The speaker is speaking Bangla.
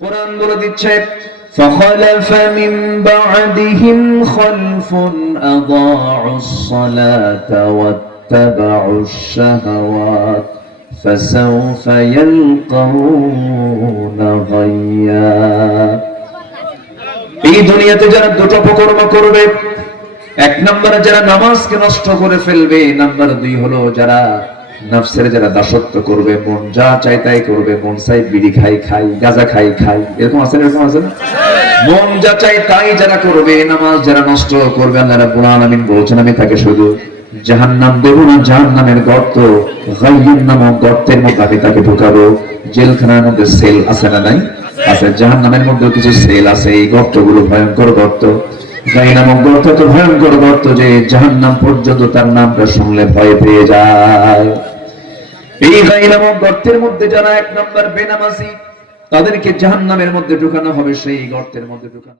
কোরআন বলে দিচ্ছে فخلف من بعدهم خلف أضاعوا الصلاة واتبعوا الشهوات فسوف يلقون غيا এই দুনিয়াতে যারা দুটো অপকর্ম করবে, এক নম্বরে যারা নামাজকে নষ্ট করে ফেলবে, নাম্বার 2 হলো যারা নফসের যারা দাসত্ব করবে, মন যা চাই তাই করবে, মন চাই বিড়ি খাই খাই, গাঁজা খাই খাই, এরকম আছে না? মন যা চাই তাই যারা করবে, নামাজ যারা নষ্ট করবে, আল্লাহ রাব্বুল আলামিন বলছেন আমি তাকে শুধু জাহান্নাম দেব না, জাহান্নামের গর্ত গায়্যুন নামক গর্তের মধ্যে আমি তাকে ঢুকাবো। জেলখানার মধ্যে সেল আছে না নাই? আছে। জাহান্নামের মধ্যে কিছু সেল আছে। এই গর্তগুলো ভয়ঙ্কর গর্ত। গায়্যুন নামক গর্ত তো ভয়ঙ্কর গর্ত যে জাহান্নাম পর্যন্ত তার নামটা শুনলে ভয় পেয়ে যায়। এই গায়্যুন নামক গর্তের মধ্যে যারা এক নম্বর বেনামাজি, তাদেরকে জাহান্নামের মধ্যে ঢুকানো হবে, সেই গর্তের মধ্যে ঢুকানো।